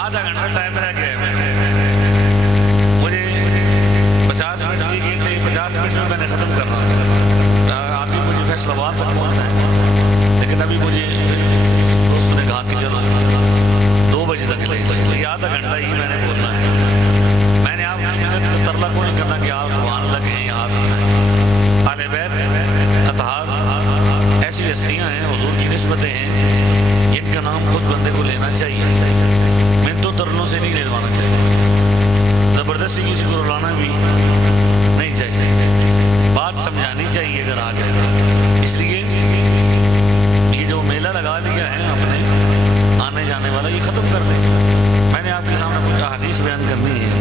आधा घंटा टाइम रह गया है मुझे 50 मिनट भी गए थे 50 मिनट में मैंने ख़त्म करना था. अभी मुझे फैसलाबाद तक पहुँचना है लेकिन अभी मुझे सुनाना भी नहीं चाहिए, बात समझानी चाहिए अगर आ जाए। इसलिए ये जो मेला लगा दिया है अपने आने जाने वाला, ये ख़त्म कर दें। मैंने आपके सामने कुछ हदीस बयान करनी है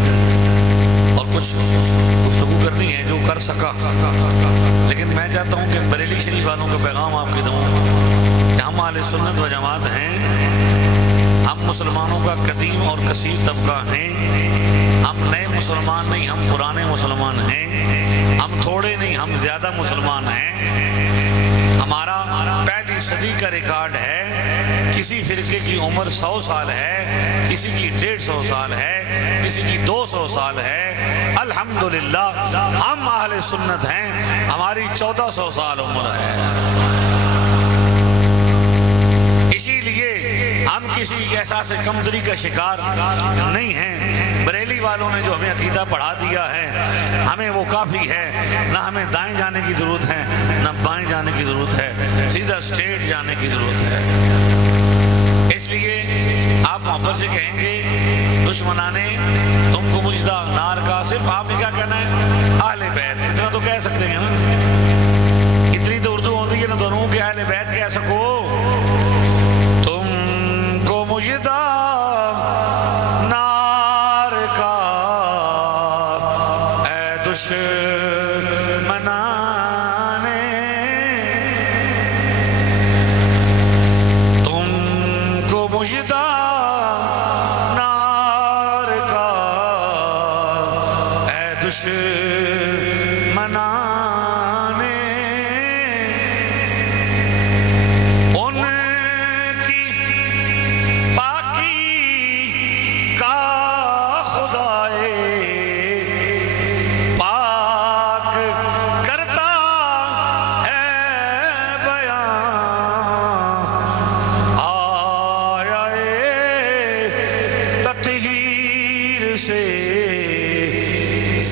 और कुछ गुफ्तगू करनी है जो कर सका, लेकिन मैं चाहता हूँ कि बरेली शरीफ वालों का पैगाम आपके दूँ कि हम अहले सुन्नत व जमात हैं, हम मुसलमानों का कदीम और कसीर तबका हैं, हम नए मुसलमान नहीं, हम पुराने मुसलमान हैं, हम थोड़े नहीं, हम ज़्यादा मुसलमान हैं। हमारा पहली सदी का रिकॉर्ड है। किसी फिरके की उम्र 100 साल है, किसी की 150 साल है, किसी की 200 साल है। अल्हम्दुलिल्लाह हम अहले सुन्नत हैं, हमारी 1400 साल उम्र है। इसीलिए हम किसी एहसास कमजोरी का शिकार नहीं हैं। बरेली वालों ने जो हमें अकीदा पढ़ा दिया है, हमें वो काफ़ी है। ना हमें दाएं जाने की ज़रूरत है, ना बाएं जाने की ज़रूरत है, सीधा स्ट्रेट जाने की ज़रूरत है। इसलिए आप मोहब्बत से कहेंगे दुश्मनाने तुमको मुजदा नार का, सिर्फ आपने क्या कहना है? अहले बैत। इतना तो कह सकते हैं ना, इतनी तो उर्दू होती है ना दोनों के अहले बैत कह सको। तुमको मुजदा नार का ऐ दुश्मनाने, तुमको मुजदा नार का ऐ दुश्मनाने, उनकी पाकी का खुदाए पाक करता है बयान, आया तत्हीर से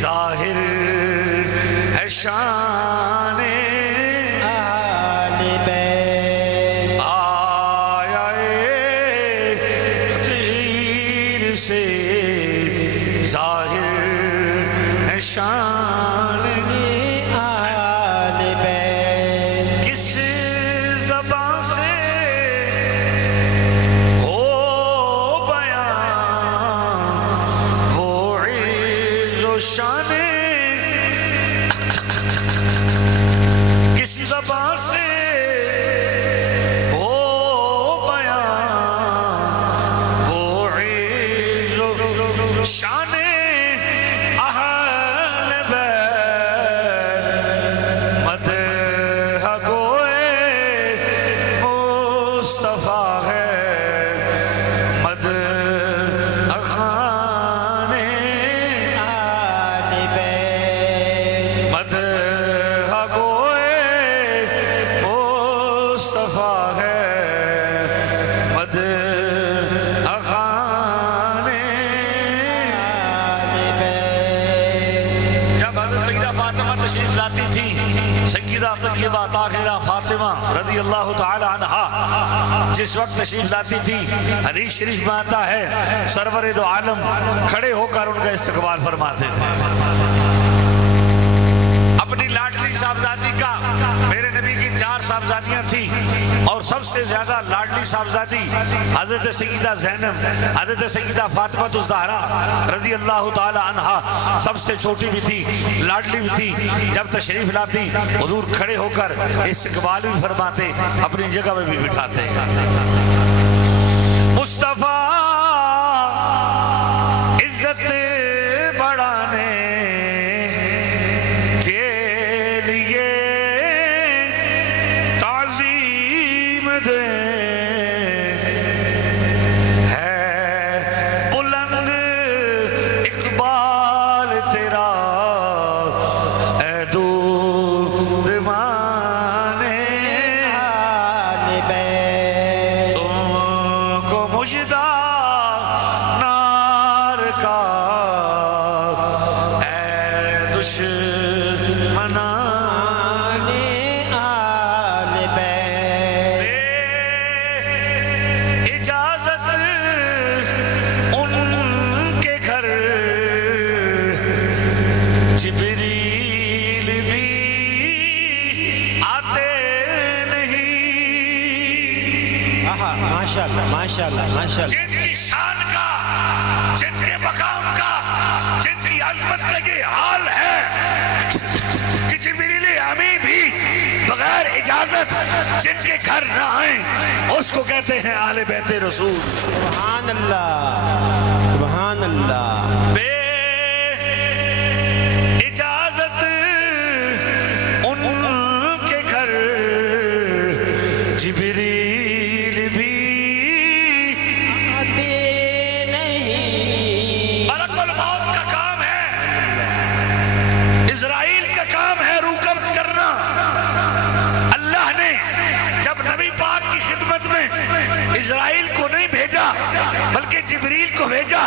जाहिर है शाने आले बैत, आया तत्हीर से जाहिर है शाने आले बैत। किस ज़बान से हो बयान वो इज़्ज़ो शाने, किस ज़बान से हो बयान वो इज़्ज़ो शाने अहले बैत। मदह गोए मुस्तफ़ा है, मदह खाने आले बैत, मदह गोए मुस्तफ़ा है, मदह खाने आले बैत। जब हज़रत सैयदा फातिमा तशरीफ लाती थी, सैयदा तय्यबा ताहिरा फातिमा रज़ी अल्लाह तआला अन्हा जिस वक्त तशरीफ लाती थी, हदीस शरीफ में आता है सरवर दो आलम खड़े होकर उनका इस्तकबाल फरमाते थे। अपनी लाडली साहबजादी का, मेरे नबी की 4 साहबजादियां थी और सबसे ज्यादा लाडली साहबजादी हजरत सैयदा ज़ैनब, हजरत सैयदा फातिमा ज़हरा रज़ी अल्लाह तआला अन्हा सबसे छोटी भी थी, लाडली भी थी। जब तशरीफ लाती हुजूर खड़े होकर इस्तकबाल भी फरमाते, अपनी जगह में भी बिठाते। मुस्तफा इज्जत बढ़ाने के लिए ताज़ीम दे, है बुलंद इकबाल तेरा ऐ दूरमाने आले बैत। तुमको मुजदा नार का ऐ दुश्मनाने आले बैत। इजाजत उनके घर माशाल्लाह माशाल्लाह। जिनकी शान का, जिनके मकाम का, जिनकी अजमत का ये हाल है कि जिब्रील अमीन भी बगैर इजाजत जिनके घर न आए उसको कहते हैं आले बैते रसूल। सुभान अल्लाह सुभान अल्लाह। बे इजाजत उनके घर जिब्रील भी आते नहीं। मलकुल मौत का काम है, इजराइल का काम है रूह कब्ज करना। अल्लाह ने जब नबी पाक की खिदमत में इजराइल को नहीं भेजा बल्कि जिब्रील को भेजा।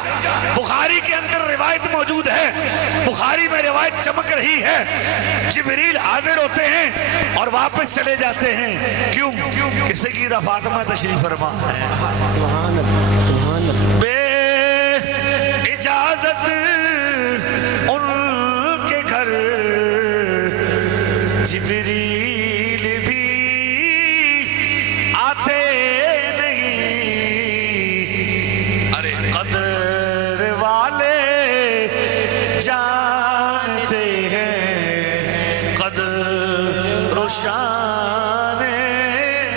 बुखारी के अंदर रिवायत मौजूद है, बुखारी में रिवायत चमक रही है। जिब्रील हाजिर होते हैं और वापस चले जाते हैं। क्यों? किसी की फातिमा तशरीफ फरमा है। सुभान अल्लाह सुभान अल्लाह। बे इजाजत उनके घर जिब्रील भी आते नहीं। अरे कदर वाले जानते हैं कदर शान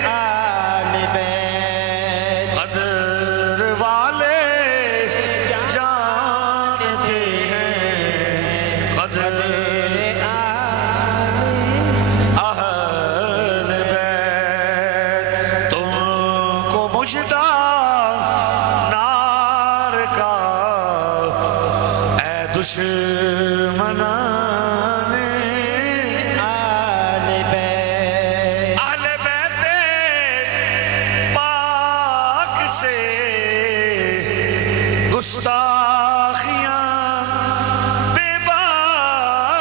आले बैत कदर वाले जानते हैं कदर अहल बैत। तुमको मुजदा नार का ऐ दुश्मनाने आले बैत अहले बैते पाक से गुस्ताखियां बेबाकियां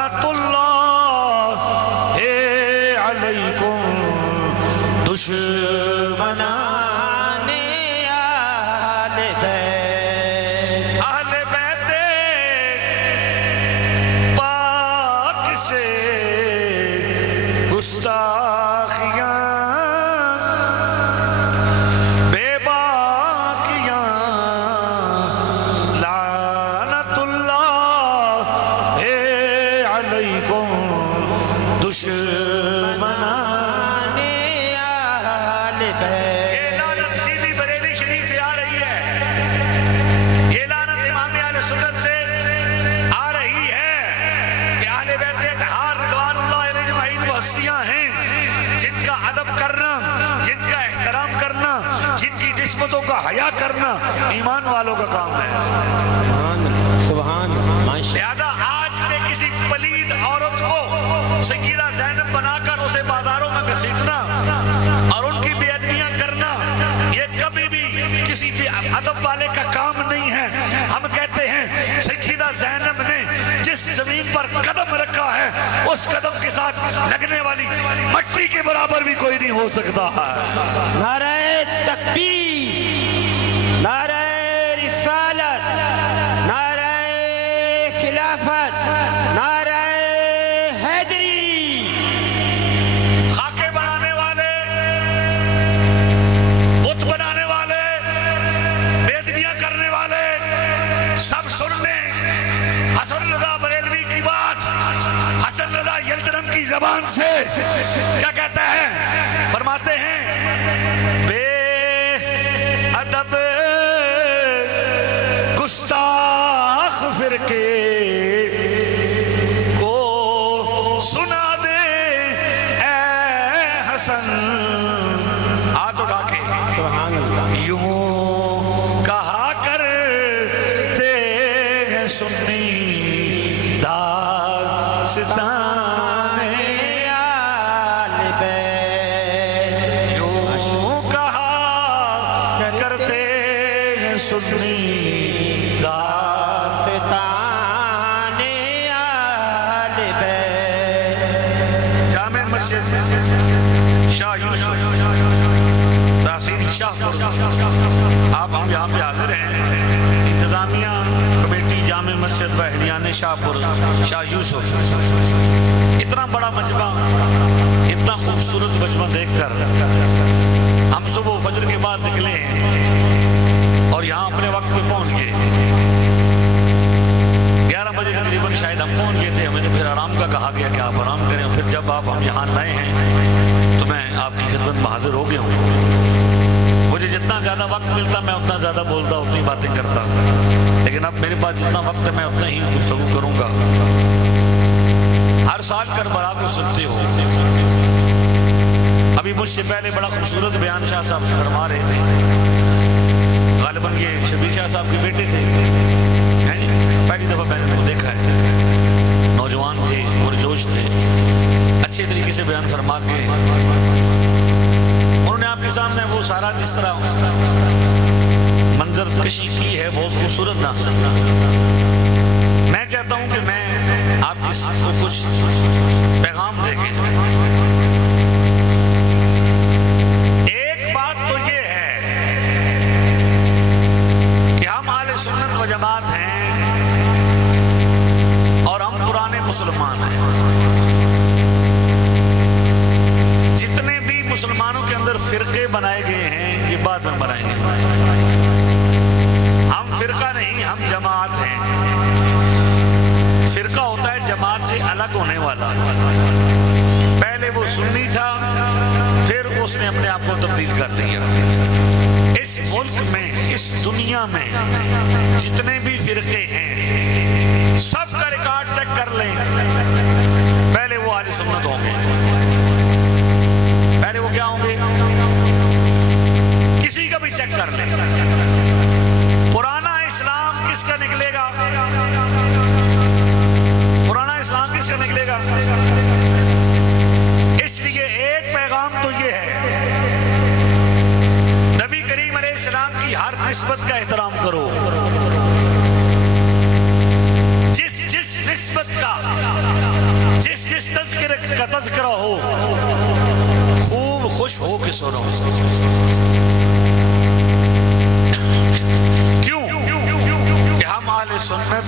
लानतुल्लाह हे अलैकुम दुश्मना आने आले बैत अहले बैते पाक से गुस्ताखियां बेबाकियां लानतुल्लाह हे अलैकुम दुश्मना। आने आले बैत। ये लानत सीधी बरेली शरीफ से आ रही है, ये लानत इमाम अहले सुन्नत से आ रही है कि अहले बैत इत्तेहार रिज़वानुल्लाह अलैहिम अजमईन वो हस्तियां हैं जिनका अदब करना, जिनका एहतराम करना, जिनकी निस्बतों का हया करना ईमान वालों का काम है। सुभान अल्लाह सुभान अल्लाह माशाल्लाह। लिहाजा आज के किसी पलीद औरत को सय्यदा ज़ैनब बनाकर उसे बाजारों में घसीटना और उनकी बेअदबियां करना ये कभी भी किसी भी अदब वाले का काम नहीं है। हम कहते हैं सय्यदा ज़ैनब ने जिस जमीन पर कदम रखा है उस कदम के साथ लगने वाली मट्टी के बराबर भी कोई नहीं हो सकता है। नारे तकबीर, नारे रिसालत, नारे खिलाफत, नारे हैदरी। खाके बनाने वाले, बुत बनाने वाले, बेदबियां करने वाले सब सुन लें हसन रजा बरेलवी की बात। हसन रजा यल्दरम की जबान से क्या कहता है? फरमाते हैं बे अदब गुस्ताख फिरके को सुना दे ऐ हसन। हाथ उठा के सुभान अल्लाह। यूं कहा करते हैं सुन्नी दास्ताने। आले बैत यूं कहा करते हैं सुन्नी दास्ताने आले बैत। जामे मस्जिद शाह यूसुफ तहसील शाहपुर, आप हम यहाँ पे हाजिर हैं। इंतजामिया कमेटी जामे मस्जिद बहरियान शाहपुर शाह यूसुफ। इतना बड़ा मजमा, इतना खूबसूरत मजमा देखकर हम सुबह फजर के बाद निकले हैं और यहाँ अपने वक्त पे पहुँच गए। 11 बजे तकरीबन शायद हम पहुँच गए थे। हमें तो फिर आराम का कहा गया कि आप आराम करें। फिर जब आप हम यहाँ नए हैं तो मैं आपकी खिदमत में हाजिर हो गया हूँ। मुझे जितना ज़्यादा वक्त मिलता मैं उतना ज़्यादा बोलता, उतनी बातें करता, लेकिन अब मेरे पास जितना वक्त है मैं उतना ही गुफ्तगू करूँगा। हर साल करबला को सुनते हो। अभी मुझसे पहले बड़ा खूबसूरत बयान शाह साहब फरमा रहे थे। गालिबन ये शबीर शाह साहब के बेटे थे, पहली दफ़ा मैंने उनको देखा है। नौजवान थे, पुरजोश थे, अच्छे तरीके से बयान फरमा के उन्होंने आपके सामने वो सारा जिस तरह मंजर कशी की है बहुत खूबसूरत ना। मैं चाहता हूं कि मैं आपको कुछ पैगाम देके, एक बात तो ये है कि हम आले सुन्नत व जमात हैं और हम पुराने मुसलमान हैं। जितने भी मुसलमानों के अंदर फिरके बनाए गए हैं ये बाद में बनाएंगे। हम फिरका नहीं, हम जमात हैं। फिरका होता है जमात से अलग होने वाला। पहले वो सुन्नी था, फिर उसने अपने आप को तब्दील कर लिया। इस मुल्क में, इस दुनिया में जितने भी फिरके हैं सबका रिकॉर्ड चेक कर लें। पहले वो आले सुन्नत होंगे। पहले वो क्या होंगे? किसी का भी चेक कर लें। पुराना इस्लाम किसका निकलेगा? पुराना इस्लाम किसका निकलेगा? इसलिए एक पैगाम तो ये है, नबी करीम अलैहिस्सलाम की हर निस्बत का एहतराम करो। जिस निस्बत का, जिस तज़किरे का तज़किरा हो, खूब खुश हो के सुनो। क्यों? कि हम आले सुन्नत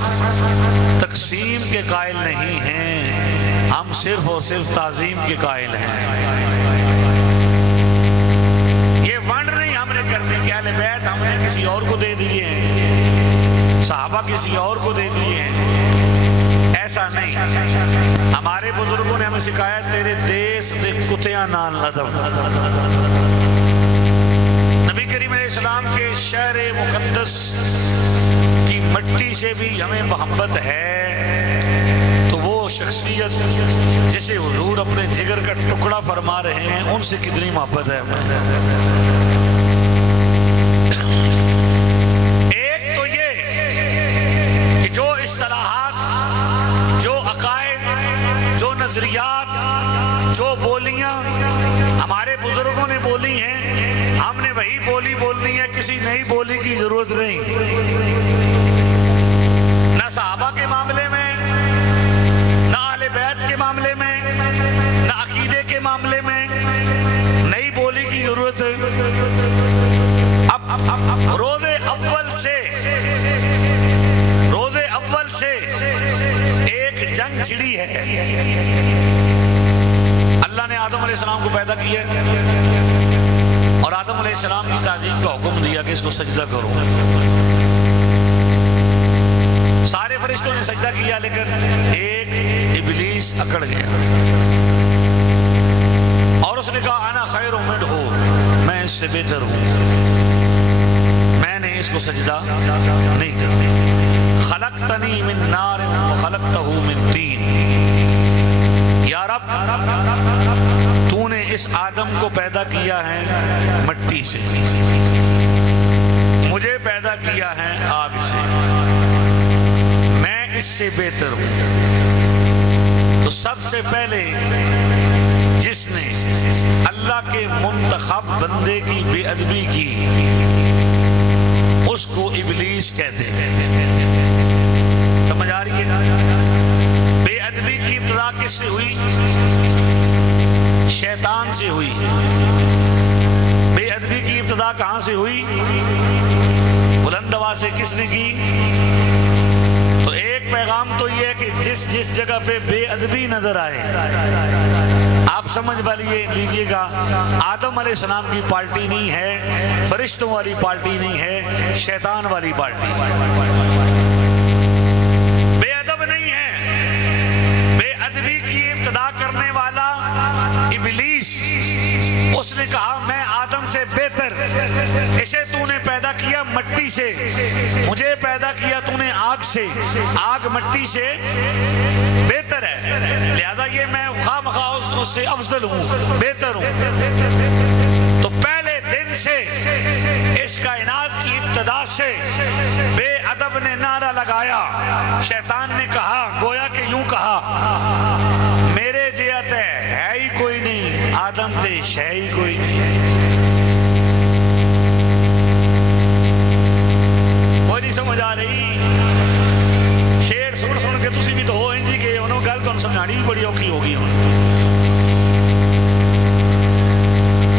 तकसीम के कायल नहीं हैं, हम सिर्फ और सिर्फ ताज़ीम के कायल हैं। ये वंड नहीं हमने करनी कि अहले बैत हमने किसी और को दे दिए हैं, सहाबा किसी और को दे दिए हैं, ऐसा नहीं। हमारे बुजुर्गों ने हमें सिखाया, तेरे देश दे कुतिया नाल अदब। नबी करीम अलैहिस्सलाम के शहर मुक़द्दस की मिट्टी से भी हमें मोहब्बत है। तो वो शख्सियत जिसे हुजूर अपने जिगर का टुकड़ा फरमा रहे हैं, उनसे कितनी मोहब्बत है हमें। एक तो ये कि जो इस्तिलाहात, जो अकायद, जो नजरियात, जो बोलियां हमारे बुजुर्गों ने बोली हैं, हमने वही बोली बोलनी है। किसी नई बोली की जरूरत नहीं। ना सहाबा के मामले में, ना अहले बैत के मामले में, ना अकीदे के मामले में नई बोली की जरूरत है। अब रोज़े अव्वल से एक जंग छिड़ी है। अल्लाह ने आदम अलैहिस्सलाम को पैदा किया और आदम अलैहिस्सलाम की ताज़ीम का हुक्म दिया कि इसको सजदा करो। सारे फरिश्तों ने सजदा किया, लेकिन एक इब्लीस अकड़ गया और उसने कहा, अना खैरुम मिन्हु, मैं इससे बेहतर हूँ, मैंने इसको सजदा नहीं किया। खलक़तनी मिन नार व खलक़तहु मिन तीन। या रब, तूने इस आदम को पैदा किया है मिट्टी से, मुझे पैदा किया है आग से, मैं इससे बेहतर हूं। तो सबसे पहले जिसने अल्लाह के मुंतखब बंदे की बेअदबी की, उसको इब्लीस कहते हैं। समझ आ रही है? बेअदबी की इब्तिदा किससे हुई? शैतान से हुई। बेअदबी की इब्तिदा कहां से हुई? बुलंद आवाज से किसने की? जिस जगह पे बेअदबी नजर आए, आप समझ लीजिएगा, आदम अलैहिस्सलाम की पार्टी नहीं है, फरिश्तों वाली पार्टी नहीं है, शैतान वाली पार्टी। बेअदब नहीं है, बेअदबी की इब्तिदा करने वाला इब्लीस। उसने कहा मैं आदम से बेहतर, इसे तूने पैदा किया मट्टी से, मुझे पैदा किया तूने आग से, आग मट्टी से बेहतर है, लिहाजा ये मैं खामखा उससे अफजल हूँ, बेहतर हूँ। तो पहले दिन से इस कायनात की इब्तिदा से बेअदब ने नारा लगाया। शैतान ने कहा, गोया कि यूं कहा, मेरे जियत है ही कोई नहीं, आदम ते है ही कोई नहीं। कोई नहीं समझ आ रही? शेर सुन सुन के तुसी भी तो हो इंजी के उन्होंने गल तुम समझानी भी बड़ी औखी होगी।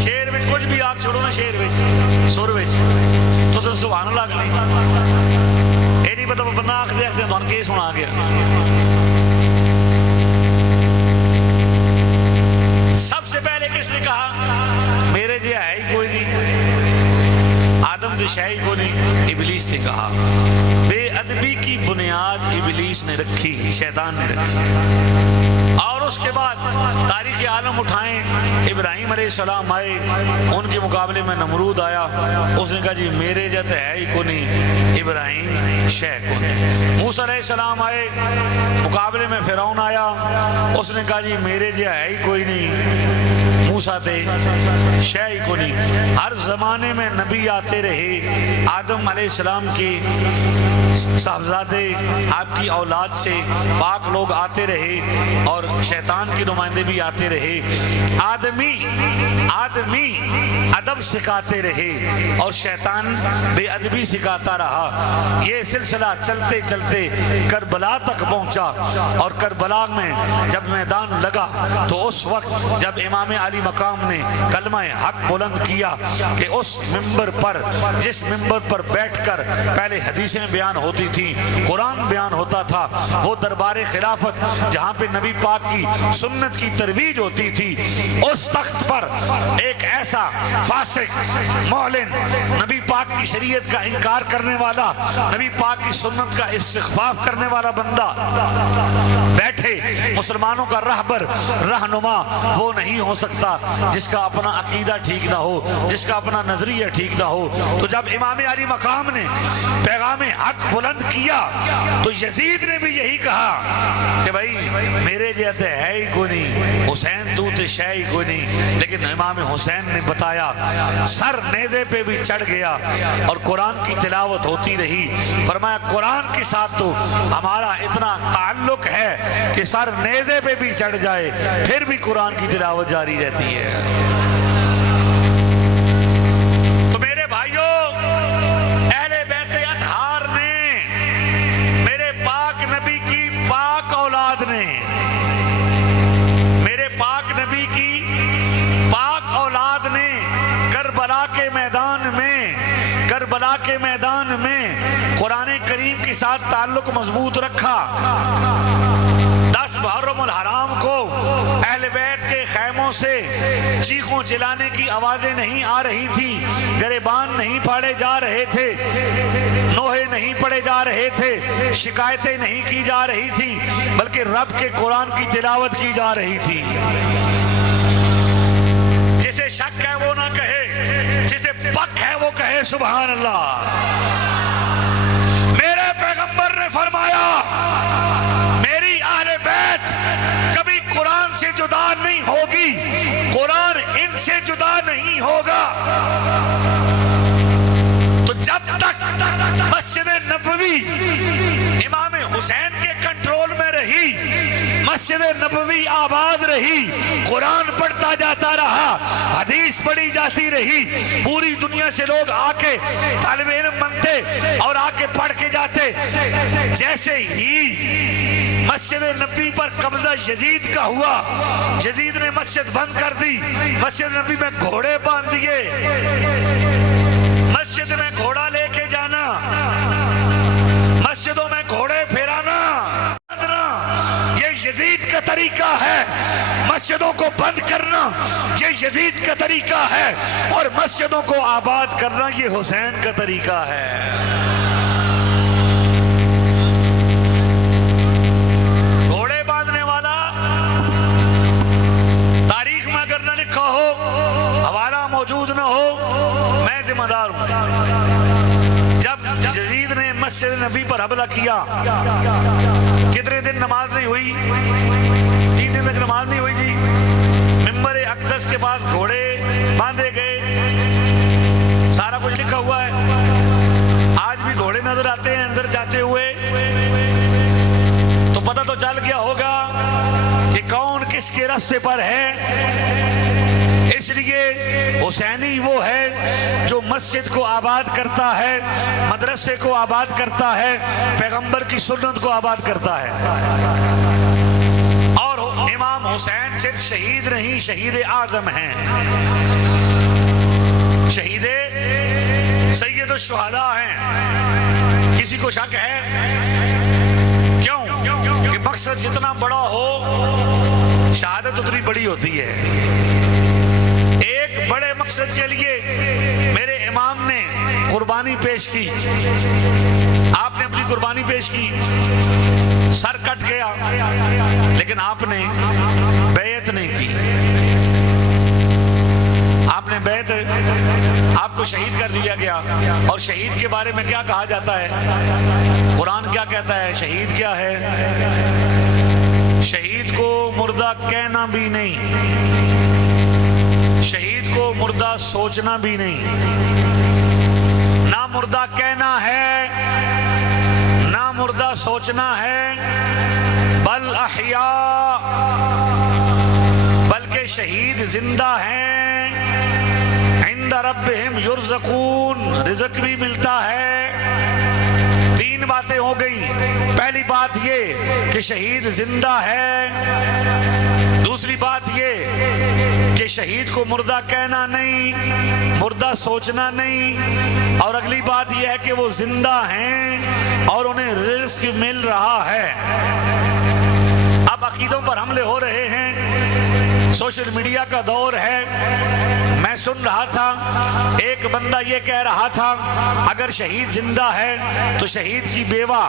शेर में कुछ भी आग छोड़ो ना, शेर में सुर में तो सुभान लग नहीं, ये नहीं पता बंदा आख देखते तुम के सुना गया। सबसे पहले किसने कहा मेरे जे है ही कोई नहीं, आदम तो है ही कोई नहीं, इब्लीस ने कहा। बेअदबी की बुनियाद इब्लीस ने रखी, शैतान ने रखी। और उसके बाद तारीख आलम उठाएं, इब्राहिम अलैहिस्सलाम आए, उनके मुकाबले में नमरूद आया, उसने कहा जी मेरे जत है ही को नहीं, इब्राहिम शह को नहीं। मूसा अलैहिस्सलाम आए, मुकाबले में फिरौन आया, उसने कहा जी मेरे जे है ही कोई नहीं, मूसा थे शह ही को नहीं। हर जमाने में नबी आते रहे, आदम अलैहिस्सलाम के साहबजादे आपकी औलाद से पाक लोग आते रहे और शैतान के नुमाइंदे भी आते रहे। आदमी अदब सिखाते रहे और शैतान बेअदबी सिखाता रहा। ये सिलसिला चलते चलते करबला तक पहुंचा और करबला में जब मैदान लगा तो उस वक्त जब इमाम अली मकाम ने कलमा हक बुलंद किया कि उस मिंबर पर, जिस मिंबर पर बैठकर पहले हदीसें बयान होती थी, कुरान बयान होता था, वो दरबार खिलाफत जहाँ पे नबी पाक की सुन्नत की तरवीज होती थी, उस तख्त पर एक ऐसा फासिक मौलिन, नबी पाक की शरीयत का इनकार करने वाला, नबी पाक की सुन्नत का इस्तिग़फ़ाफ़ करने वाला बंदा बैठे। मुसलमानों का रहबर, रहनुमा वो नहीं हो सकता जिसका अपना अकीदा ठीक ना हो, जिसका अपना नजरिया ठीक ना हो। तो जब इमाम अली मकाम ने पैगाम हक बुलंद किया तो यजीद ने भी यही कहा कि भाई मेरे जैसे है ही कोई नहीं, हुसैन तू तो शह ही कोई नहीं। लेकिन इमाम हुसैन ने बताया, सर नेज़े पे भी चढ़ गया और कुरान की तिलावत होती रही। फरमाया कुरान के साथ तो हमारा इतना ताल्लुक है कि सर नेज़े पे भी चढ़ जाए फिर भी कुरान की तिलावत जारी रहती है। तो मेरे भाइयों, अहले बैत अतहार ने, मेरे पाक नबी की पाक औलाद ने, मेरे पाक नबी की पाक औलाद ने करबला के मैदान में कुरान करीम के साथ ताल्लुक मजबूत रखा। 10 मुहर्रमुल हराम को अहले बैत के खैमों से चीखों चिल्लाने की आवाजें नहीं आ रही थी, गरेबान नहीं फाड़े जा रहे थे, नोहे नहीं पढ़े जा रहे थे, शिकायतें नहीं की जा रही थी, बल्कि रब के कुरान की तिलावत की जा रही थी। जिसे शक है वो ना कहे, जिसे पक है वो कहे सुभान अल्लाह। मेरे पैगंबर ने फरमाया, मेरी अहले बैत कभी कुरान से जुदा नहीं होगी, कुरान इनसे जुदा नहीं होगा। तो जब तक मस्जिद नबवी इमाम हुसैन के कंट्रोल में रही, मस्जिद नबवी आबाद रही, कुरान पढ़ता जाता रहा, हदीस पढ़ी जाती रही, पूरी दुनिया से लोग आके तालिबे इल्म बनते और आके पढ़ के जाते। जैसे ही मस्जिद नबी पर कब्जा यजीद का हुआ, यजीद ने मस्जिद बंद कर दी, मस्जिद नबी में घोड़े बांध दिए, मस्जिद में घोड़ा लेके जाना, मस्जिदों में घोड़े फिराना, को बंद करना ये यजीद का तरीका है, और मस्जिदों को आबाद करना ये हुसैन का तरीका है। घोड़े बांधने वाला तारीख में अगर न लिखा हो, हवाला मौजूद न हो, मैं जिम्मेदार हूं। जब यजीद ने मस्जिद नबी पर हमला किया, कितने दिन नमाज नहीं हुई? 3 दिन तक नमाज नहीं हुई जी। मिंबर अक़दस के पास घोड़े बांधे गए, सारा कुछ लिखा हुआ है। आज भी घोड़े नजर आते हैं अंदर जाते हुए, तो पता तो चल गया होगा कि कौन किसके रास्ते पर है। इसलिए हुसैनी वो है जो मस्जिद को आबाद करता है, मदरसे को आबाद करता है, पैगंबर की सुन्नत को आबाद करता है। और इमाम हुसैन सिर्फ शहीद नहीं, शहीद आजम हैं, शहीद सैयद शुहदा हैं। किसी को शक है? क्यों? कि मकसद जितना बड़ा हो, शहादत उतनी बड़ी होती है। एक बड़े मकसद के लिए मेरे इमाम ने कुर्बानी पेश की। आपने अपनी कुर्बानी पेश की, सर कट गया, लेकिन आपने बैत नहीं की। आपने बैत, आपको शहीद कर दिया गया। और शहीद के बारे में क्या कहा जाता है? कुरान क्या कहता है? शहीद क्या है? शहीद को मुर्दा कहना भी नहीं, शहीद को मुर्दा सोचना भी नहीं। ना मुर्दा कहना है, ना मुर्दा सोचना है, बल अहया, बल्कि शहीद जिंदा हैं। इंदा रब्बिहिम युर्ज़क़ून, रिज़्क़ भी मिलता है। 3 बातें हो गई। पहली बात ये कि शहीद जिंदा है। दूसरी बात ये कि शहीद को मुर्दा कहना नहीं, मुर्दा सोचना नहीं। और अगली बात यह है कि वो जिंदा हैं और उन्हें रिज़्क़ मिल रहा है। अब अकीदों पर हमले हो रहे हैं, सोशल मीडिया का दौर है। मैं सुन रहा था, एक बंदा ये कह रहा था, अगर शहीद जिंदा है तो शहीद की बेवा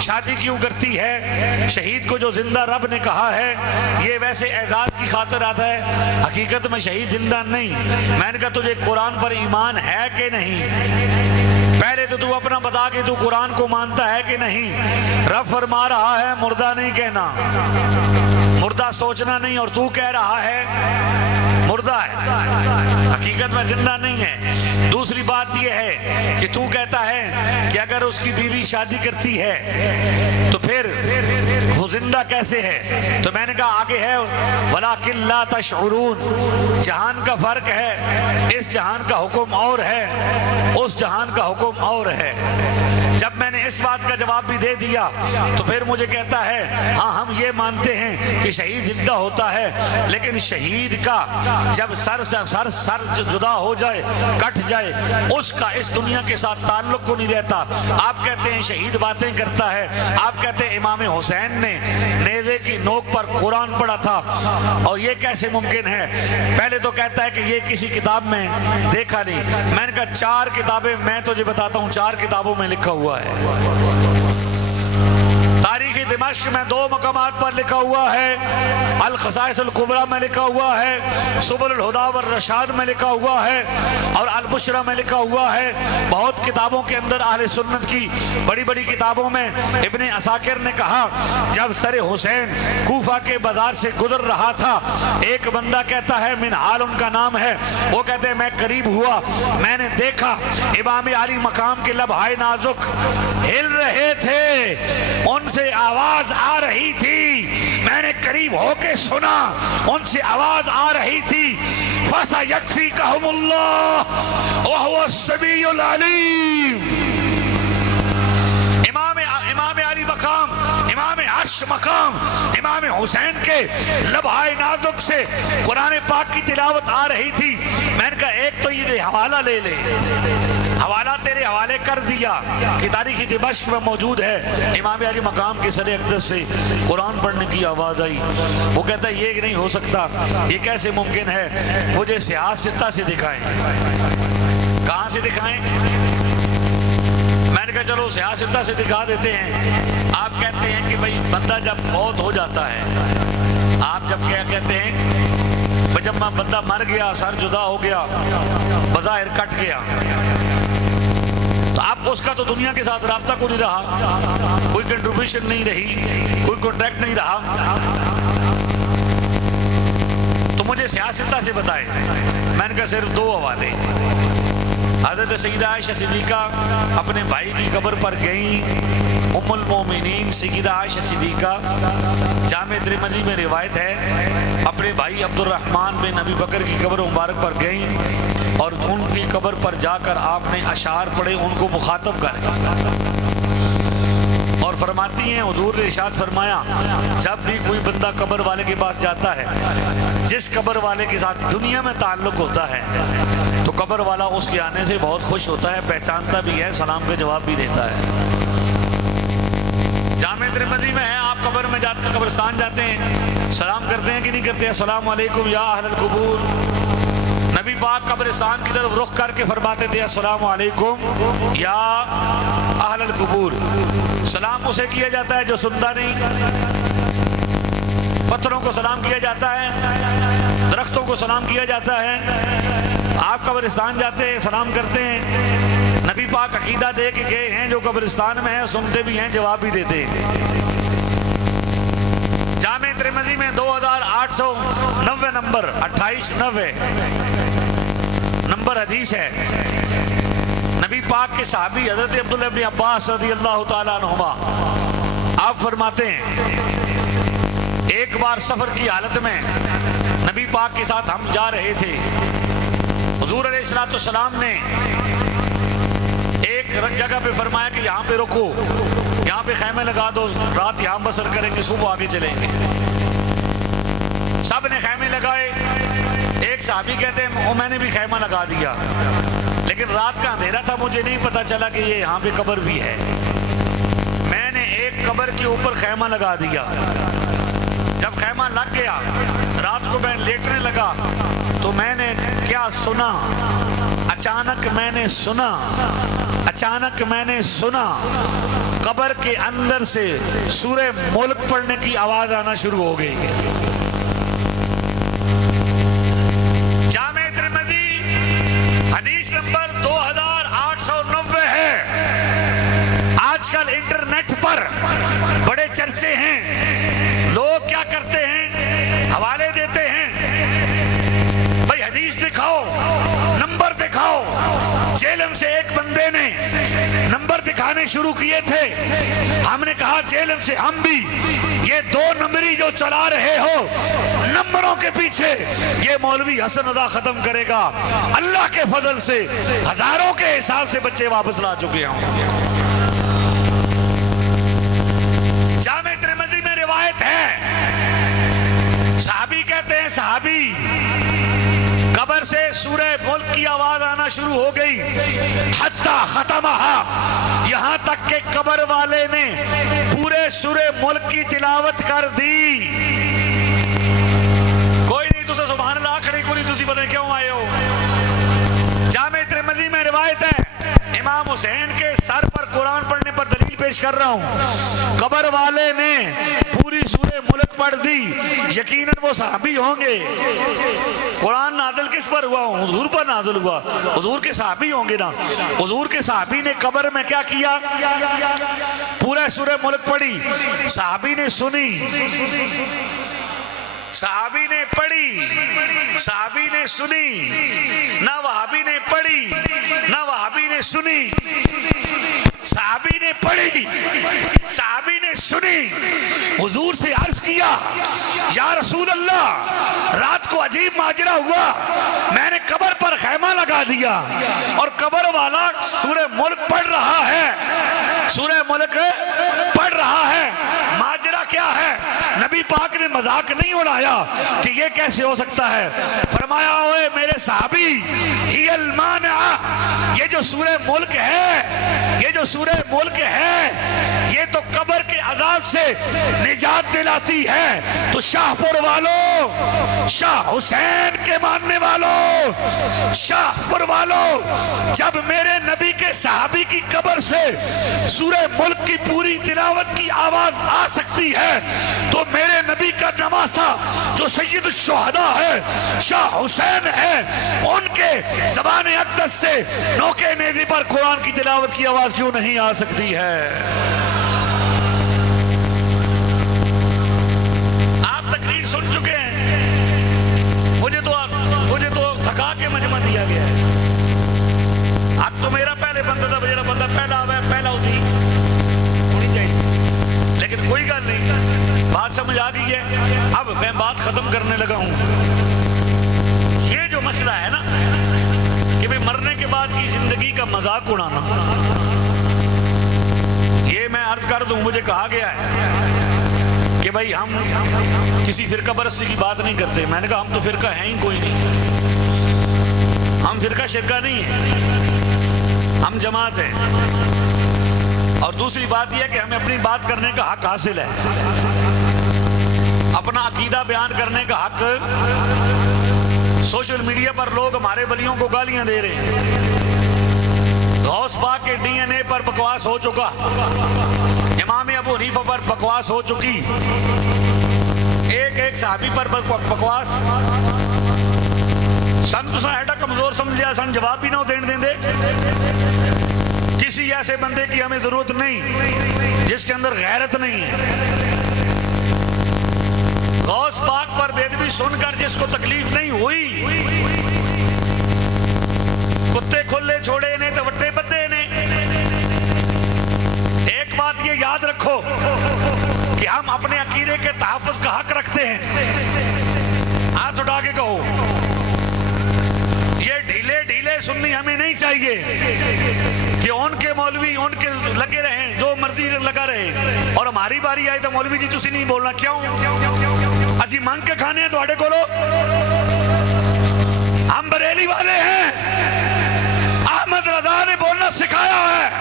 शादी क्यों करती है? शहीद को जो जिंदा रब ने कहा है, ये वैसे एजाज की खातिर आता है, हकीकत में शहीद जिंदा नहीं। मैंने कहा तुझे कुरान पर ईमान है कि नहीं? पहले तो तू अपना बता कि तू कुरान को मानता है कि नहीं। रब फरमा रहा है मुर्दा नहीं कहना, मुर्दा सोचना नहीं, और तू कह रहा है मुर्दा है, हकीकत में जिंदा नहीं है। दूसरी बात यह है कि तू कहता है कि अगर उसकी बीवी शादी करती है तो फिर वो जिंदा कैसे है? तो मैंने कहा आगे है, वलाकिन ला तशउरून, जहान का फर्क है। इस जहान का हुक्म और है, उस जहान का हुक्म और है। जब मैंने इस बात का जवाब भी दे दिया तो फिर मुझे कहता है हाँ हम ये मानते हैं कि शहीद जिंदा होता है, लेकिन शहीद का जब सर जुदा हो जाए, कट जाए, उसका इस दुनिया के साथ ताल्लुक को नहीं रहता। आप कहते हैं शहीद बातें करता है, आप कहते हैं इमाम हुसैन ने नेज़े की नोक पर कुरान पढ़ा था, और ये कैसे मुमकिन है? पहले तो कहता है कि ये किसी किताब में देखा नहीं। मैंने कहा 4 किताबें मैं तुझे बताता हूँ, 4 किताबों में लिखा हुआ है। तारीख़ दिमाश्क में 2 मकामात पर लिखा हुआ है, अल खसाइस अल कुबरा में लिखा हुआ है, सुबुल अल हुदा वर रशाद में लिखा हुआ है, और अल बुशरा में लिखा हुआ है। बहुत किताबों के अंदर अहले सुन्नत की बड़ी बड़ी किताबों में इब्ने असाकिर ने कहा, जब सर हुसैन कूफा के बाजार से गुजर रहा था, एक बंदा कहता है मिनहाल उनका नाम है, वो कहते हैं मैं करीब हुआ, मैंने देखा इमाम अली मकाम के लबहाए नाजुक हिल रहे थे, उनसे आवाज आ रही थी। मैंने करीब होके सुना, उनसे आवाज आ रही थी, फसयक्फिकहुमुल्लाह व हुवा समीउल अलीम। इमाम अली मकाम, इमाम अर्श मकाम, इमाम हुसैन के लबहाए नाजुक से कुरान पाक की तिलावत आ रही थी। मैंने कहा एक तो ये हवाला ले ले, हवाला तेरे हवाले कर दिया कि तारीख दिमश्क में मौजूद है। इमाम अली मकाम के सर अक़दस से कुरान पढ़ने की आवाज़ आई। वो कहता है ये नहीं हो सकता, ये कैसे मुमकिन है, मुझे सियासत से दिखाएं। कहाँ से दिखाएं? मैंने कहा चलो सियासत से दिखा देते हैं। आप कहते हैं कि भाई बंदा जब फौत हो जाता है, आप जब क्या कहते हैं, जब बंदा मर गया, सर जुदा हो गया, बज़ाहिर कट गया, तो आप उसका तो दुनिया के साथ राब्ता को नहीं रहा, कोई कंट्रीब्यूशन नहीं रही, कोई कॉन्ट्रैक्ट नहीं रहा, तो मुझे सियासत से बताएं। मैंने कहा सिर्फ दो हवाले। हज़रत सईदा आयशा सिद्दीक़ा अपने भाई की कब्र पर गई। उम्मुल मोमिनीन सईदा आयशा सिद्दीक़ा, जामे तिरमिज़ी में रिवायत है, अपने भाई अब्दुर्रहमान बिन अबी बकर की कब्र मुबारक पर गई और उनकी कब्र पर जाकर आपने अशार पढ़े, उनको मुखातब कर और फरमाती हैं, हुजूर ने इरशाद फरमाया, जब भी कोई बंदा कब्र वाले के पास जाता है, जिस कब्र वाले के साथ दुनिया में ताल्लुक होता है, तो कब्र वाला उसके आने से बहुत खुश होता है, पहचानता भी है, सलाम का जवाब भी देता है। जामे तिरमिज़ी में है, आप कब्र में जाते, कब्रिस्तान जाते हैं, सलाम करते हैं कि नहीं करते? अस्सलाम वालेकुम या अहलल कुबूर। नबी पाक कब्रिस्तान की तरफ रुख करके फरमाते थे, अस्सलाम वालेकुम या अहलल कुबूर। सलाम उसे किया जाता है जो सुनता नहीं। पत्थरों को सलाम किया जाता है, दरख्तों को सलाम किया जाता है। आप कब्रिस्तान जाते हैं, सलाम करते हैं। नबी पाक अकीदा दे के गए हैं, जो कब्रिस्तान में है सुनते भी हैं, जवाब भी देते हैं। जामे तिरमिज़ी में 2890 नंबर 2890 नंबर हदीस है। नबी पाक के सहाबी हज़रत अब्दुल्लाह इब्न अब्बास रज़ियल्लाहु ताला अन्हुमा, आप फरमाते हैं, एक बार सफर की हालत में नबी पाक के साथ हम जा रहे थे। हुजूर अलैहिस्सलाम ने एक जगह पे फरमाया कि यहाँ पे रुको, यहाँ पे खैमे लगा दो, रात यहाँ बसर करेंगे, सुबह आगे चलेंगे। सब ने खैमे लगाए। एक साहबी कहते हैं, ओ मैंने भी खैमा लगा दिया, लेकिन रात का अंधेरा था, मुझे नहीं पता चला कि ये यहाँ पे कब्र भी है। मैंने एक कब्र के ऊपर खैमा लगा दिया। जब खैमा लग गया, रात को मैं लेटने लगा, तो मैंने क्या सुना? अचानक मैंने सुना कब्र के अंदर से सूरे मुल्क पढ़ने की आवाज आना शुरू हो गई। जामे तिरमिज़ी हदीस नंबर 2890 है। आजकल इंटरनेट पर बड़े चर्चे हैं। लोग क्या करते हैं, हवाले देते हैं, भाई हदीस दिखाओ, नंबर दिखाओ। जेलम से एक बंदे ने नंबर दिखाने शुरू किए थे। हमने कहा जेलम से हम भी ये 2 नंबरी जो चला रहे हो, नंबरों के पीछे ये मौलवी हसन रजा खत्म करेगा। अल्लाह के फजल से हजारों के हिसाब से बच्चे वापस ला चुके हैं। जामे तिरमिज़ी में रिवायत है, सहाबी कहते हैं, सहाबी कब्र से सूरह मुल्क की आवाज आना शुरू हो गई। हत्ता खतमहा, यहाँ तक के कब्र वाले ने पूरे सूरह मुल्क की तिलावत कर दी। कोई नहीं तुझे सुभान अल्लाह खड़ी को नहीं, तुझे पता क्यों आए हो। जामे तिरमिज़ी में रिवायत है, इमाम हुसैन के सर पर कुरान पढ़ने पर दलील पेश कर रहा हूँ। कब्र वाले ने पूरी सूरह मुल्क पढ़ दी, यकीनन वो सहाबी होंगे। कुरान नाज़िल किस पर हुआ? हुजूर पर नाज़िल हुआ, हुजूर के सहाबी होंगे ना। हुजूर के सहाबी ने कब्र में क्या किया? पूरा सूरह मुल्क पढ़ी, सहाबी ने सुनी, सहाबी ने पढ़ी, सहाबी ने सुनी, ना वहाबी ने पढ़ी, ना वहाबी ने सुनी, सहाबी ने पढ़ी, सहाबी ने सुनी। हुजूर से अर्ज किया, या रसूल अल्लाह, रात को अजीब माजरा हुआ, मैंने कब्र पर खैमा लगा दिया और कब्र वाला सूरह मुल्क पढ़ रहा है, सूरह मुल्क पढ़ रहा है, माजरा क्या है? नबी पाक ने मजाक नहीं उड़ाया कि ये कैसे हो सकता है। फरमाया, ओए मेरे साहबी, हियल मानिआ, ये जो सूरह मुल्क है, ये जो सूरह मुल्क है, ये तो कब्र के अजाब से निजात दिलाती है। तो शाहपुर वालों, शाह हुसैन के मानने वालों, शाहपुर वालों, जब मेरे नबी के सहाबी की कब्र से सूरह मुल्क की पूरी तिलावत की आवाज आ सकती है, तो मेरे नबी का नवासा जो सैयद शुहदा है, शाह हुसैन है, उनके ज़बान अक़दस से नोके नेज़े पर कुरान की तिलावत की आवाज क्यों नहीं आ सकती है? आप तकरीर सुन चुके हैं, मुझे तो थका के मजमा दिया गया है। अब तो मेरा पहले बंदा था, मेरा बंदा पहला आवे पहला होनी चाहिए, लेकिन कोई गल नहीं, बात समझ आ गई है। अब मैं बात खत्म करने लगा हूं। ये जो मसला है ना कि भाई मरने के बाद की जिंदगी का मजाक उड़ाना, ये मैं अर्ज कर दूं, मुझे कहा गया है कि भाई हम किसी फिरका परस्ती की बात नहीं करते। मैंने कहा हम तो फिरका है ही कोई नहीं, हम फिरका शिरका नहीं है, हम जमात है। और दूसरी बात यह कि हमें अपनी बात करने का हक हासिल है, अपना अकीदा बयान करने का हक। सोशल मीडिया पर लोग हमारे वलियों को गालियां दे रहे हैं, गौस पाक के डीएनए पर बकवास हो चुका, इमाम अबू हनीफा पर बकवास हो चुकी, एक सहाबी पर बकवास। सन तो एडा कमजोर समझा, सन जवाब भी ना देने देंगे। किसी ऐसे बंदे की हमें जरूरत नहीं जिसके अंदर गैरत नहीं है। गौस पाक पर बेदबी सुनकर जिसको तकलीफ नहीं हुई, कुत्ते खुले छोड़े ने तो वट्टे बद्दे ने। एक बात ये याद रखो कि हम अपने अकीदे के तहफ़्फ़ुज़ का हक रखते हैं। हाथ उठा के कहो, ये ढीले ढीले सुन्नी हमें नहीं चाहिए कि उनके मौलवी उनके लगे रहें, जो मर्जी लगा रहे, और हमारी बारी आई तो मौलवी जी तुसी नहीं बोलना। क्यों? अजी मांग के खाने थोड़े कोलो, हम बरेली वाले हैं, अहमद रजा ने बोलना सिखाया है।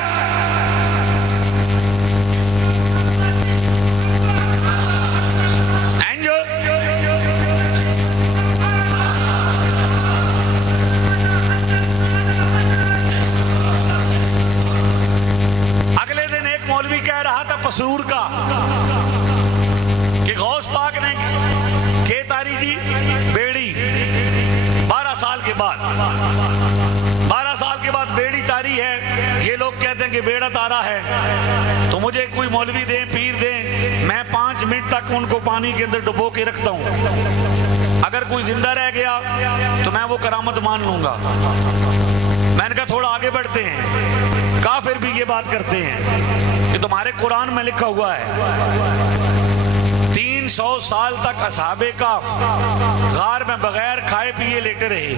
अगले दिन एक मौलवी कह रहा था पसूर का कि गौस पाक ने खेतारी जी बेड़ी 12 साल के बाद बेड़ी तारी है। ये लोग कहते हैं कि बेड़ा तारा है, तो मुझे कोई मौलवी दें, पीर दें, मैं 5 मिनट तक उनको पानी के अंदर डुबो के रखता हूं। अगर कोई जिंदा रह गया तो मैं वो करामत मान लूंगा। मैंने कहा थोड़ा आगे बढ़ते हैं, काफिर भी ये बात करते हैं कि तुम्हारे कुरान में लिखा हुआ है 300 साल तक असहाबे काफ गार में बगैर खाए पिए लेटे रहे।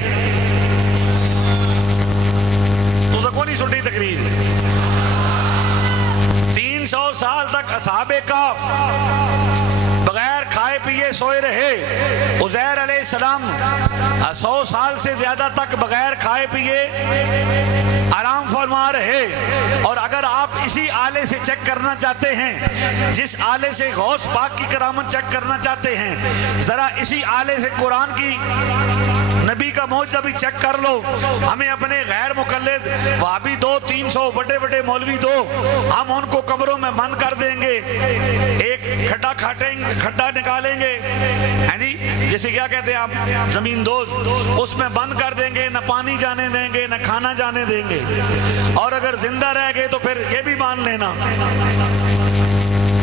तो कौन ही सुनी तकरीर? 300 साल तक असहाबे काफ बगैर खाए पिए सोए रहे। उज़ैर अलैहिस्सलाम 100 साल से ज्यादा तक बगैर खाए पिए आराम फरमा रहे। और अगर आप इसी आले से चेक करना चाहते हैं, जिस आले से गौस पाक की करामत चेक करना चाहते हैं, जरा इसी आले से कुरान की नबी का मौजज़ा भी चेक कर लो। हमें अपने गैर मुकल्लिद वहाबी 200-300 बड़े बड़े मौलवी दो, हम उनको कब्रों में बंद कर देंगे, एक खड्डा निकालेंगे, है नी, जैसे क्या कहते हैं आप, जमीन दोज, उसमें बंद कर देंगे, न पानी जाने देंगे न खाना जाने देंगे। और अगर जिंदा रह गए तो फिर ये भी मान लेना।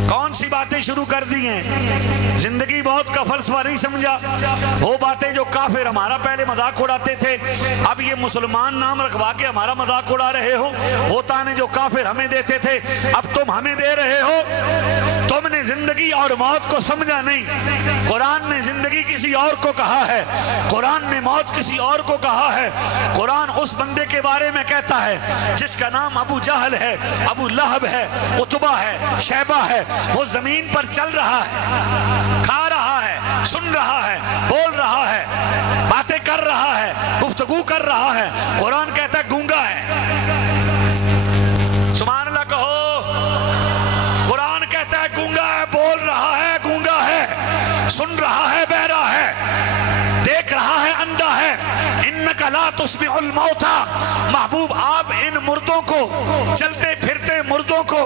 कौन सी बातें शुरू कर दी हैं? जिंदगी बहुत का फलसफा नहीं समझा। वो बातें जो काफिर हमारा पहले मजाक उड़ाते थे, अब ये मुसलमान नाम रखवा के हमारा मजाक उड़ा रहे हो। वो ताने जो काफिर हमें देते थे, अब तुम हमें दे रहे हो। तुमने जिंदगी और मौत को समझा नहीं। कुरान ने जिंदगी किसी और को कहा है, कुरान ने मौत किसी और को कहा है। कुरान उस बंदे के बारे में कहता है जिसका नाम अबू जहल है, अबू लहब है, उतबा है, शैबा है। वो जमीन पर चल रहा है, खा रहा है, सुन रहा है, बोल रहा है, बातें कर रहा है, गुफ्तगू कर रहा है। कुरान कहता है गूंगा सुन रहा है बहरा है, देख रहा है अंधा है। इन्नका ला तुस्मिउल मौता, महबूब आप इन मुर्दों को, चलते फिरते मुर्दों को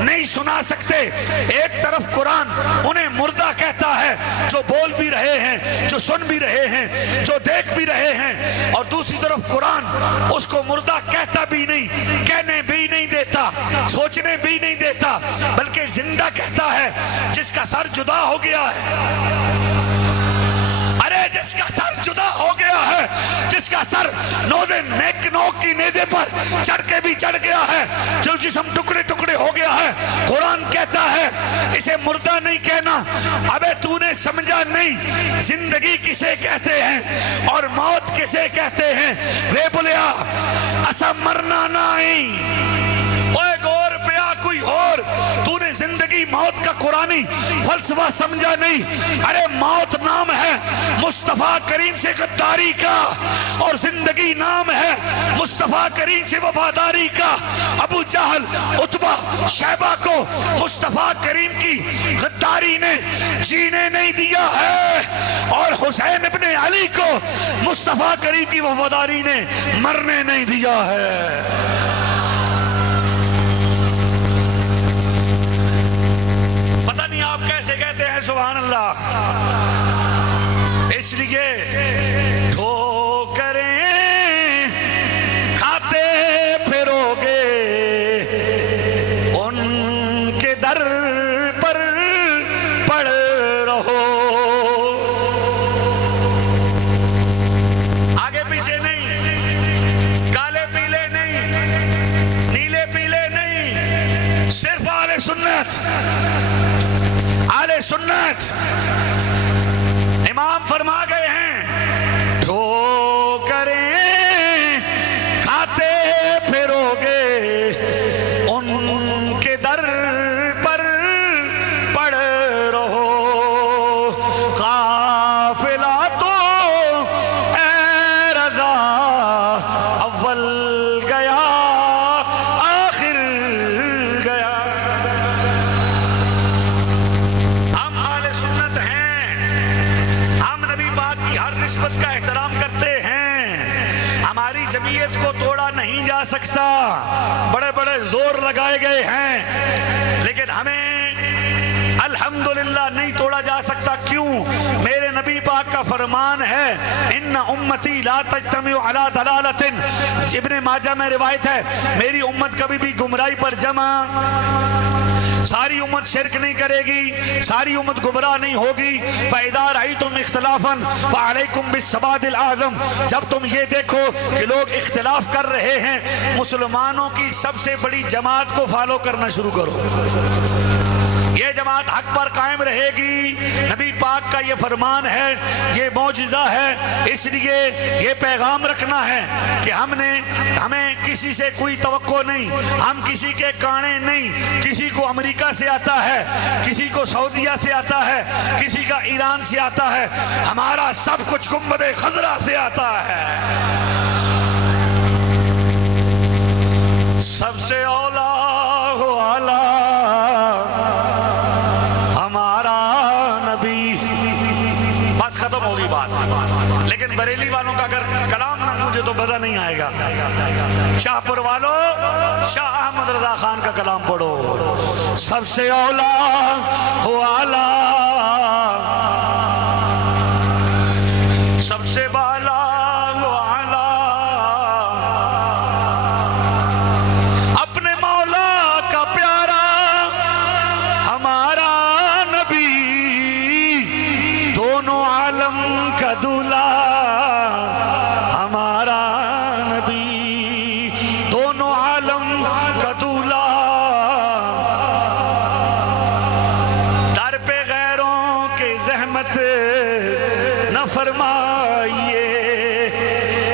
नहीं सुना सकते। एक तरफ कुरान उन्हें मुर्दा कहता है जो बोल भी रहे हैं, जो सुन भी रहे हैं, जो देख भी रहे हैं, और दूसरी तरफ कुरान उसको मुर्दा कहता भी नहीं, कहने भी नहीं देता, सोचने भी नहीं देता, बल्कि जिंदा कहता है जिसका सर जुदा हो गया है। अरे जिसका सर जुदा हो गया है, जिसका सर नोदे नेक नोक की नेदे पर चढ़ के भी चढ़ गया है, जो जिस्म टुकड़े टुकड़े हो गया है, कुरान कहता है इसे मुर्दा नहीं कहना। अबे तूने समझा नहीं जिंदगी किसे कहते हैं और मौत किसे कहते हैं? वे बोलिया असा मरना नहीं, ओए गौर पिया कोई और, तूने जिंदगी मौत का कुरानी फलसफा समझा नहीं। अरे मौत नाम है मुस्तफा करीम से गद्दारी का, और जिंदगी नाम है मुस्तफा करीम से वफादारी का। अबू जहल, उतबा, शैबा को मुस्तफा करीम की गद्दारी ने जीने नहीं दिया है, और हुसैन इब्ने अली को मुस्तफा करीम की वफादारी ने मरने नहीं दिया है। आप कैसे कहते हैं सुभान अल्लाह। इसलिए ठोकरें खाते फिरोगे, उनके दर पर पड़ रहो। आगे पीछे नहीं, काले पीले नहीं, नीले पीले नहीं, सिर्फ आले सुन्नत, आले सुन्नत। इमाम फरमा गए हैं ठोकरें खाते फिरोगे, उनके दर पर पड़ रहो। काफिला तो ए रज़ा अव्वल गया आखिर गया। निस्बत का एहतराम करते हैं, हमारी जमीयत को तोड़ा नहीं जा सकता, बड़े बड़े जोर लगाए गए हैं, लेकिन हमें अल्हम्दुलिल्लाह नहीं तोड़ा जा सकता। क्यों? मेरे नबी पाक का फरमान है इन्ना उम्मती ला तज्तमिउ अला दलालतिन, इब्ने माजा में रिवायत है मेरी उम्मत कभी भी गुमराही पर जमा, सारी उम्मत शिरक नहीं करेगी, सारी उम्मत गुमराह नहीं होगी। फ़इज़ा रअयतुम इख्तिलाफ़न फ़अलैकुम बिस्सवादिल आज़म, जब तुम ये देखो कि लोग इख्तिलाफ कर रहे हैं, मुसलमानों की सबसे बड़ी जमात को फॉलो करना शुरू करो। ये जमात हक पर कायम रहेगी। नबी पाक का ये फरमान है, ये मौजिज़ा है। इसलिए ये पैगाम रखना है कि हमें किसी से कोई तवक्को नहीं, हम किसी के काने नहीं। किसी को अमेरिका से आता है, किसी को सऊदिया से आता है, किसी का ईरान से आता है, हमारा सब कुछ गुंबद खजरा से आता है। सबसे औला हो आला हमारा नबी। बस खत्म होगी बात। लेकिन बरेली वालों का अगर कलाम ना मुझे तो मजा नहीं आएगा। शाहपुर वालों शाह अहमद रजा खान का कलाम पढ़ो। सबसे औला हो आला, सबसे बाला हो आला, अपने मौला का प्यारा हमारा नबी, दोनों आलम का दूल्हा हमारा नबी, दोनों आलम का दूल्हा। दर पे गैरों के जहमत न फरमाइए,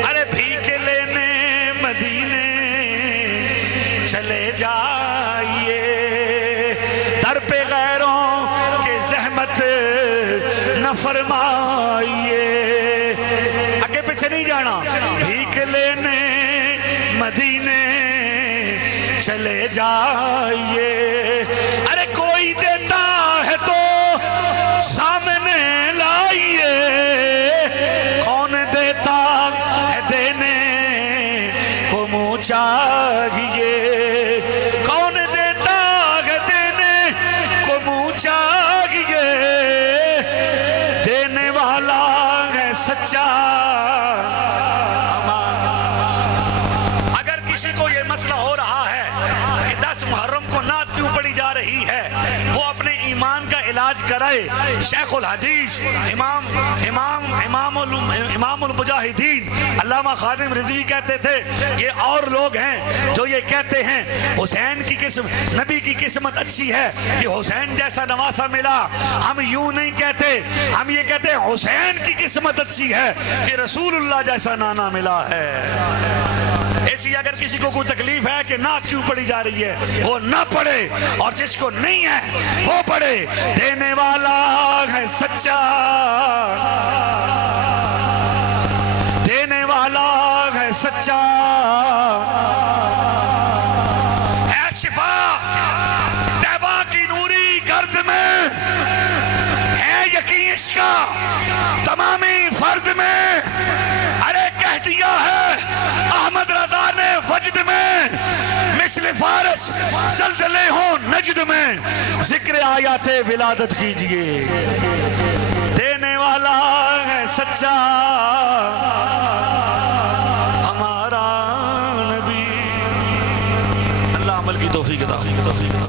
अरे भीख लेने मदीने चले जाइए। दर पे गैरों के जहमत न फरमाइए, आगे पीछे नहीं जाना। भीख लेने मदीने चले जाइए, अरे कोई देता है तो सामने सच्चा। अगर किसी को ये मसला हो रहा है कि 10 मुहर्रम को नात क्यों पढ़ी जा रही है, वो अपने ईमान का इलाज कराए। शेखुल हदीस इमामुल मुजाहिदीन अल्लामा खादिम रिजवी कहते थे, ये और लोग हैं जो ये कहते हैं हुसैन की किस्मत, नबी की किस्मत अच्छी है कि हुसैन जैसा नवासा मिला। हम यूं नहीं कहते, हम ये कहते हैं हुसैन की किस्मत अच्छी है कि रसूलुल्लाह जैसा नाना मिला है। ऐसी अगर किसी को कोई तकलीफ है कि नात क्यों पढ़ी जा रही है, वो ना पढ़े, और जिसको नहीं है वो पढ़े। देने वाला है सच्चा, देने वाला है सच्चा। है शिफा तैबा की नूरी गर्द में, है यकीन इसका तमामी फर्द में। अरे कह दिया है अहमद रजा ने वजद में, मिस्ल फारस जल्जले हो नजद में। जिक्र आयाते विलादत कीजिए, देने वाला है सच्चा हमारा नबी। अल्लाह अमल की तौफीक अता फरमाए।